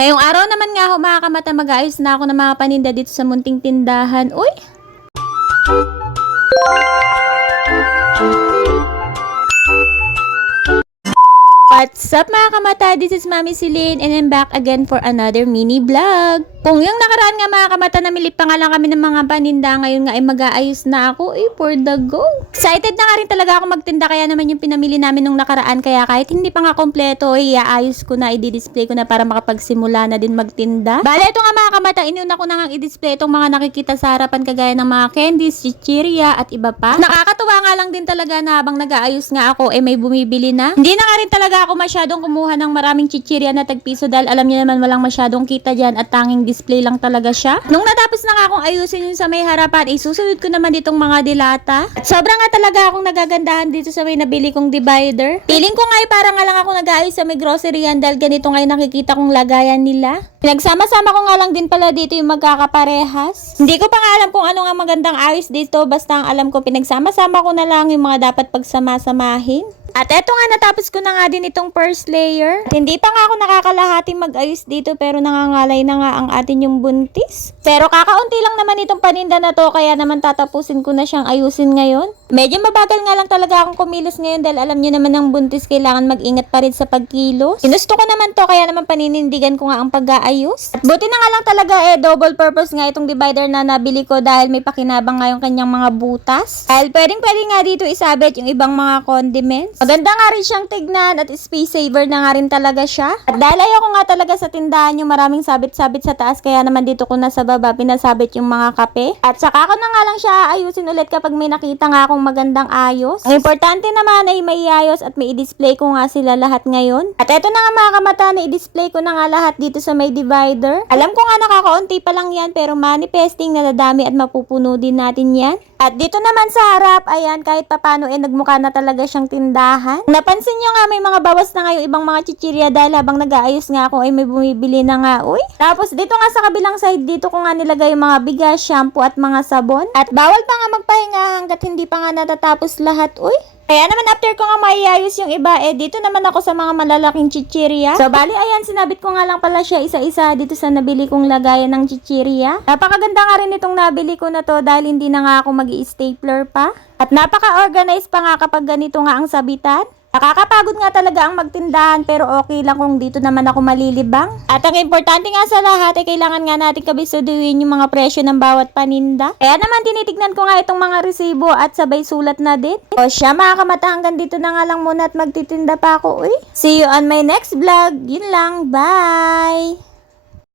Ngayong araw naman nga ho mga kamata, mag-aayos na ako ng mga paninda dito sa munting tindahan. Uy! What's up mga kamata? This is Mami Celine and I'm back again for another mini vlog. Kung yung nakaraan nga mga kamata, namili pa nga lang kami ng mga paninda, ngayon nga ay mag-aayos na ako for the go. Excited na nga rin talaga ako magtinda, kaya naman yung pinamili namin nung nakaraan, kaya kahit hindi pa nga kompleto, iaayos ko na, i-display ko na para makapagsimula na din magtinda. Bale, ito nga mga kamata, inuna ko na nga i-display itong mga nakikita sa harapan kagaya ng mga candies, chichirya at iba pa. Nakakatuwa nga lang din talaga na habang nag-aayos nga ako, may bumibili na. Hindi na nga rin talaga ako masyadong kumuha ng maraming chichirya na tagpiso dahil alam niyo naman walang masyadong kita dyan at tanging display lang talaga siya. Nung natapos na nga akong ayusin yung sa may harapan, susunod ko naman ditong mga dilata. At sobra nga talaga akong nagagandahan dito sa may nabili kong divider. Feeling ko nga parang nga lang ako nag-aayos sa may grocery yan dahil ganito nga yung nakikita kong lagayan nila. Pinagsama-sama ko nga lang din pala dito yung magkakaparehas. Hindi ko pa nga alam kung ano nga magandang ayos dito, basta ang alam ko pinagsama-sama ko na lang yung mga dapat pagsama-samahin. At eto nga, natapos ko na nga din itong first layer. At hindi pa nga ako nakakalahating mag-ayos dito pero nangangalay na nga ang atin yung buntis. Pero kakaunti lang naman itong paninda na to, kaya naman tatapusin ko na siyang ayusin ngayon. Medyo mabagal nga lang talaga akong kumilos ngayon dahil alam niyo naman ng buntis kailangan mag-ingat pa rin sa pagkilos. Ginusto ko naman to, kaya naman paninindigan ko nga ang pag-aayos. At buti na nga lang talaga double purpose nga itong divider na nabili ko dahil may pakinabang nga yung kanyang mga butas. Dahil pwedeng nga dito isabit yung ibang mga condiments. Maganda nga rin siyang tignan at space saver na nga rin talaga siya. At dahil ayoko nga talaga sa tindahan yung maraming sabit-sabit sa taas, kaya naman dito ko na sa baba pinasabit yung mga kape. At saka ko na nga lang siya ayusin ulit kapag may nakita nga akong magandang ayos. Ang importante naman ay may ayos at may i-display ko nga sila lahat ngayon. At eto na nga mga kamata, na i-display ko na nga lahat dito sa may divider. Alam ko nga nakakaunti pa lang yan pero manifesting na dadami at mapupuno din natin yan. At dito naman sa harap, ayan, kahit papano nagmukha na talaga siyang tindahan. Napansin nyo nga may mga bawas na nga yung ibang mga chichirya dahil habang nag-aayos nga ako ay may bumibili na nga, uy. Tapos dito nga sa kabilang side, dito ko nga nilagay yung mga bigas, shampoo at mga sabon. At bawal pa nga magpahinga hanggat hindi pa nga natatapos lahat, uy. Kaya naman after ko nga maiayos yung iba, dito naman ako sa mga malalaking chichirya. So bali ayan, sinabit ko nga lang pala siya isa-isa dito sa nabili kong lagayan ng chichirya. Napakaganda nga rin itong nabili ko na to dahil hindi na nga ako mag-i-stapler pa. At napaka-organized pa nga kapag ganito nga ang sabitan. Nakakapagod nga talaga ang magtindahan pero okay lang kung dito naman ako malilibang. At ang importante nga sa lahat ay kailangan nga natin kabisuduin yung mga presyo ng bawat paninda. Kaya naman tinitignan ko nga itong mga resibo at sabay sulat na din. O siya mga kamata, hanggang dito na nga lang muna at magtitinda pa ako. Uy. See you on my next vlog. Yun lang. Bye!